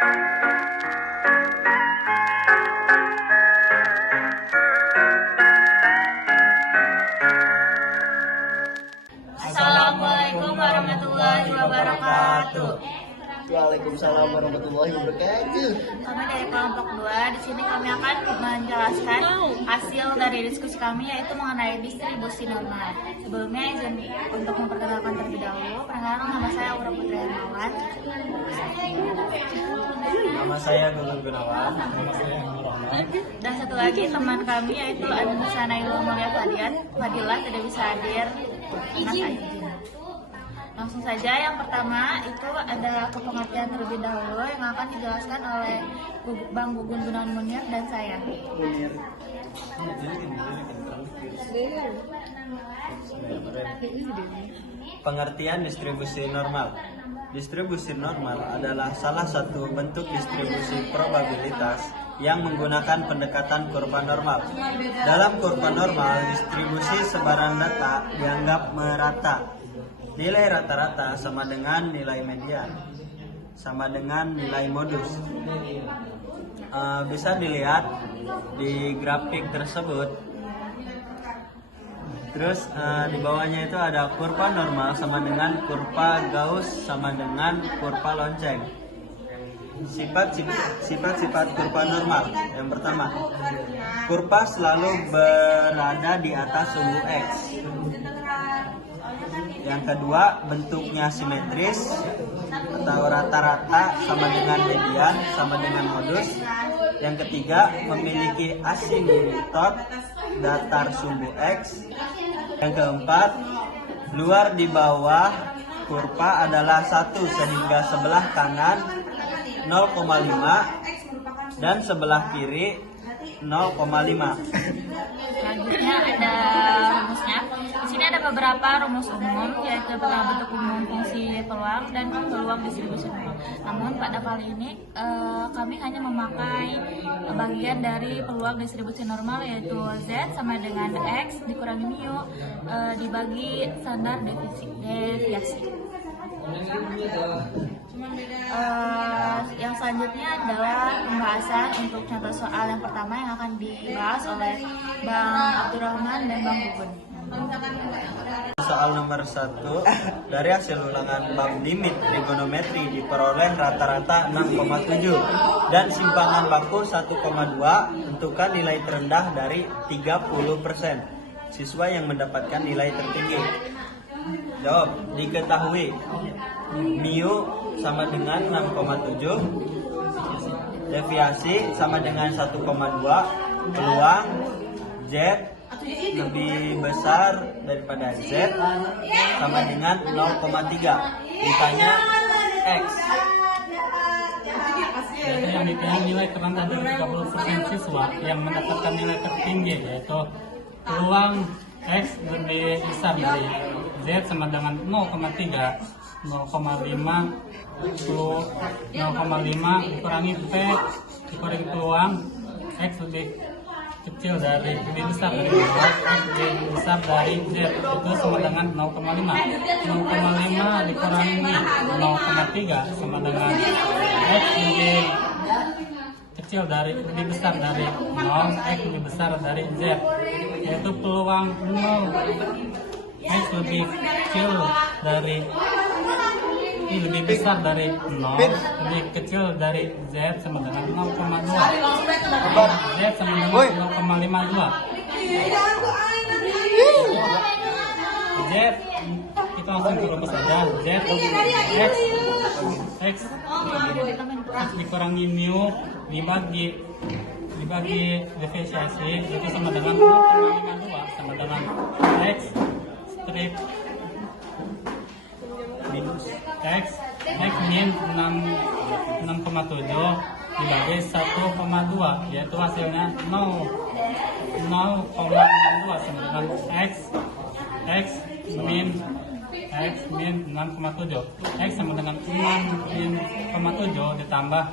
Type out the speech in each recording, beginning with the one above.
Assalamualaikum warahmatullahi wabarakatuh. Waalaikumsalam warahmatullahi wabarakatuh. Kami dari kelompok 2, di sini kami akan menjelaskan hasil dari diskusi kami, yaitu mengenai distribusi normal. Sebelumnya izin untuk memperkenalkan terlebih dahulu. Perkenalkan, nama saya Aura Putri Hermawan. Nama saya Gugun Gunawan. Dan satu lagi teman kami, yaitu Anissa Nailul Mulia Fadilah, tidak bisa hadir. Langsung saja, yang pertama itu ada pengertian terlebih dahulu yang akan dijelaskan oleh Bang Gugun Gunawan Munir dan saya. Pengertian distribusi normal. Distribusi normal adalah salah satu bentuk distribusi probabilitas yang menggunakan pendekatan kurva normal. Dalam kurva normal, distribusi sebaran data dianggap merata. Nilai rata-rata sama dengan nilai median, sama dengan nilai modus. Bisa dilihat di grafik tersebut. Terus di bawahnya itu ada kurva normal sama dengan kurva Gauss sama dengan kurva lonceng. Sifat-sifat kurva normal. Yang pertama, kurva selalu berada di atas sumbu X. Yang kedua, bentuknya simetris atau rata-rata sama dengan median sama dengan modus. Yang ketiga, memiliki asimptot datar sumbu X. Yang keempat, luar di bawah kurva adalah 1 sehingga sebelah kanan 0,5 dan sebelah kiri 0,5. Selanjutnya ada rumusnya. Di sini ada beberapa rumus umum, yaitu bentuk umum fungsi peluang dan peluang distribusi normal. Namun pada kali ini kami hanya memakai bagian dari peluang distribusi normal, yaitu Z sama dengan X dikurangi mu dibagi standar deviasi. Yang selanjutnya adalah pembahasan untuk contoh soal yang pertama yang akan dibahas oleh Bang Abdurrahman dan Bang Gugun. Soal nomor 1, dari hasil ulangan bab limit trigonometri diperoleh rata-rata 6,7 dan simpangan baku 1,2. Tentukan nilai terendah dari 30%. Siswa yang mendapatkan nilai tertinggi. Jawab, diketahui mu sama dengan 6,7, deviasi sama dengan 1,2, peluang Z lebih besar daripada Z sama dengan 0,3. Ditanya X. Jadi yang ditanya nilai terendah dari 30% siswa yang mendapatkan nilai tertinggi, yaitu peluang X lebih besar dari Z sama dengan 0,3, 0,5 dikurangi P dikurangi peluang X lebih kecil dari lebih besar dari Z, X lebih besar dari Z, itu sama dengan 0,5. 0,5 dikurangi 0,3 sama dengan X lebih kecil dari lebih besar dari 0, X lebih besar dari Z, yaitu peluang 0 X lebih kecil dari lebih besar dari 0, lebih kecil dari Z sama dengan 0,2. Z sama dengan 0,52. Z kita langsung ke rumus saja. Z X dikurangi mu dibagi deviasi itu sama dengan 0,52 sama dengan X strip minus X min 6,7 dibagi 1,2, yaitu hasilnya 0,62 sama dengan X min 6,7. X sama dengan 6,7 ditambah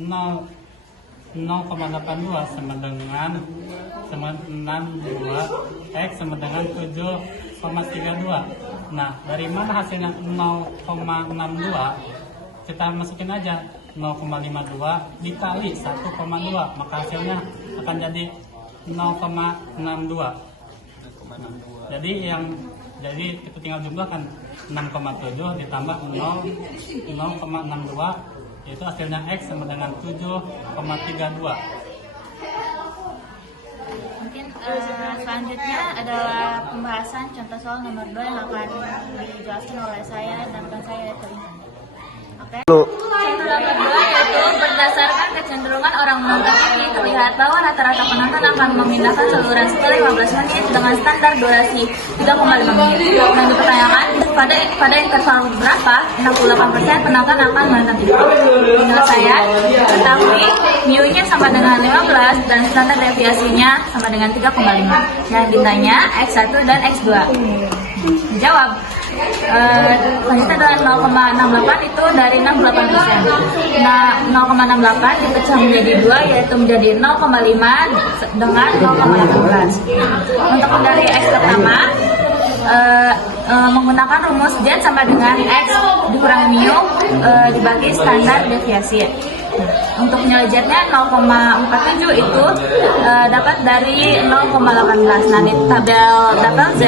0,82 sama dengan 62. X sama dengan 7,32. Nah, dari mana hasilnya 0,62 kita masukin aja 0,52 dikali 1,2, maka hasilnya akan jadi 0,62. Jadi kita tinggal jumlahkan 6,7 ditambah 0,62, yaitu hasilnya X sama dengan 7,32. Mungkin selanjutnya adalah pembahasan contoh soal nomor 2 yang akan dijelaskan oleh saya dan rekan saya yaitu Intan. Oke. Contoh nomor 2 yaitu berdasarkan kecenderungan orang menonton TV terlihat bahwa rata-rata penonton akan memindahkan saluran setelah 15 menit dengan standar durasi 3,5 menit. Dan dipertanyakan pada interval berapa 68% penonton akan menonton TV. Penyelesaian ketahui mu-nya sama dengan 15 dan standar deviasinya sama dengan 3,5. Yang ditanya X1 dan X2. Dijawab. Selanjutnya adalah 0,68 itu dari 68%. Nah, 0,68 dipecah menjadi 2 yaitu menjadi 0,5 dengan 0,18. Untuk dari X pertama menggunakan rumus Z sama dengan X dikurangi mu dibagi standar deviasi. Untuk nilai Z-nya 0,47 itu dapat dari 0,18. Nah, di tabel Z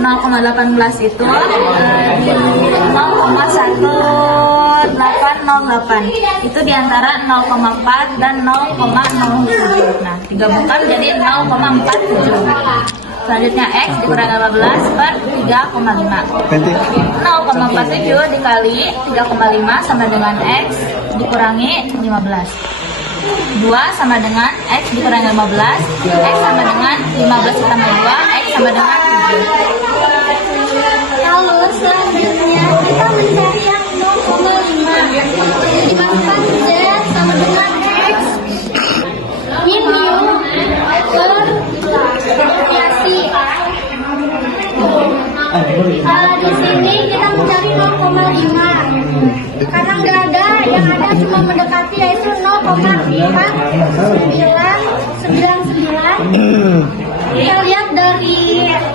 0,18 itu di 0,1808 itu diantara 0,4 dan 0,07. Nah, digabungkan menjadi 0,47. Selanjutnya X dikurangi 15 per 3,5. 0,47 dikali 3,5 sama dengan X dikurangi 15. 2 sama dengan X dikurangi 15. X sama dengan 15 ditambah 2. X sama dengan 7. Lalu selanjutnya kita mencari yang 0,5. Dimasukkan Z sama dengan X min mu per deviasi. Di sini kita mencari 0,5 karena nggak ada, yang ada cuma mendekati yaitu 0,49999. Kita lihat dari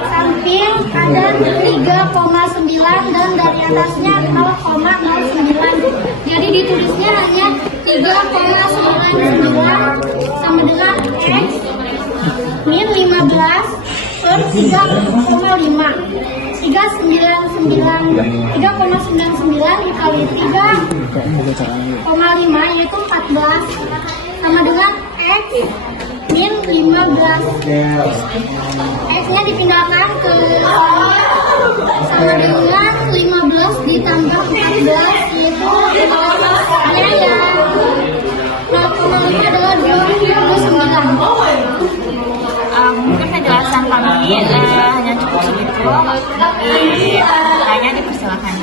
samping ada 3,9 dan dari atasnya 0,09. Jadi ditulisnya hanya 3,99 sama dengan X min 15 per 3,5. 3,99 dikali 3,5 yaitu 14 sama dengan X min 15. X-nya dipindahkan ke sama dengan 15 ditambah 14 yaitu hasilnya ya 0,5 adalah 29. Mungkin penjelasan kami hanya cukup segitu. Hanya dipersilakan.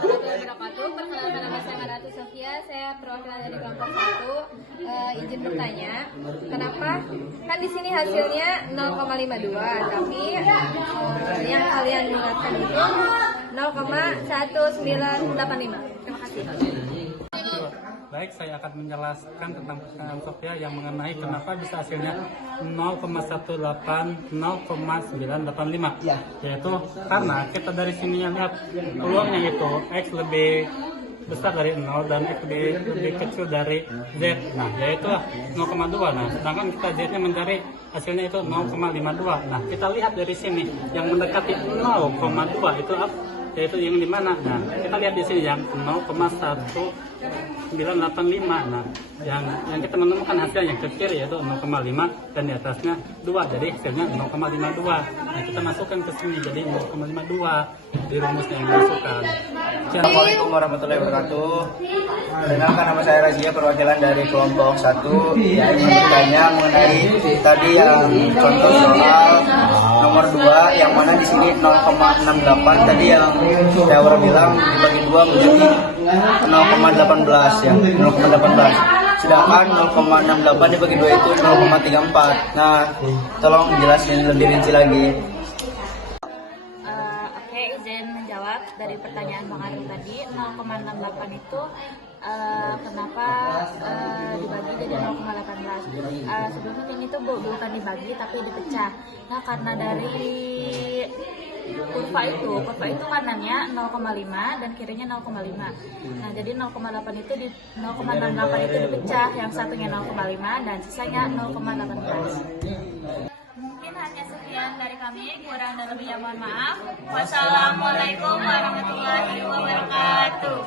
Perkenalkan, nama saya Maratu Sofia, saya perwakilan dari kelompok 1. Izin bertanya, kenapa kan di sini hasilnya 0,52, tapi yang kalian ingatkan itu 0,1985. Terima kasih. Baik, saya akan menjelaskan tentang pertanyaan Sofia yang mengenai kenapa bisa hasilnya 0,18, 0,985. Yaitu karena kita dari sini lihat peluangnya itu X lebih besar dari 0 dan X lebih kecil dari Z. Nah, yaitu 0,2. Nah, sedangkan kita Z-nya mencari hasilnya itu 0,52. Nah, kita lihat dari sini yang mendekati 0,2 itu apa? Yaitu yang di mana? Nah, kita lihat di sini yang 0,1985. Nah, yang kita menemukan hasil yang kecil yaitu 0,5 dan di atasnya 2. Jadi hasilnya 0,52. Nah, kita masukkan ke sini jadi 0,52 di rumusnya yang dimasukkan. Assalamualaikum warahmatullahi wabarakatuh. Perkenalkan, nama saya Razia, perwakilan dari kelompok 1 yang bertanya mengenai tadi yang contoh soal nomor 2 yang mana di sini 0,68 tadi yang saya bilang dibagi 2 menjadi 0,18 ya, 0,18. Sedangkan 0,68 dibagi 2 itu 0,34. Nah, tolong jelasin lebih rinci lagi. Oke, izin menjawab dari pertanyaan Bang Arif tadi. 0,68 itu kenapa dibagi jadi 0,18? Sebelumnya ini tuh bukan dibagi tapi dipecah. Nah, karena dari kurva itu kanannya 0,5 dan kirinya 0,5. Nah, jadi 0,8 itu 0,68 itu dipecah, yang satunya 0,5 dan sisanya 0,18. Mungkin hanya sekian dari kami, kurang dan lebihnya mohon maaf. Wassalamualaikum warahmatullahi wabarakatuh.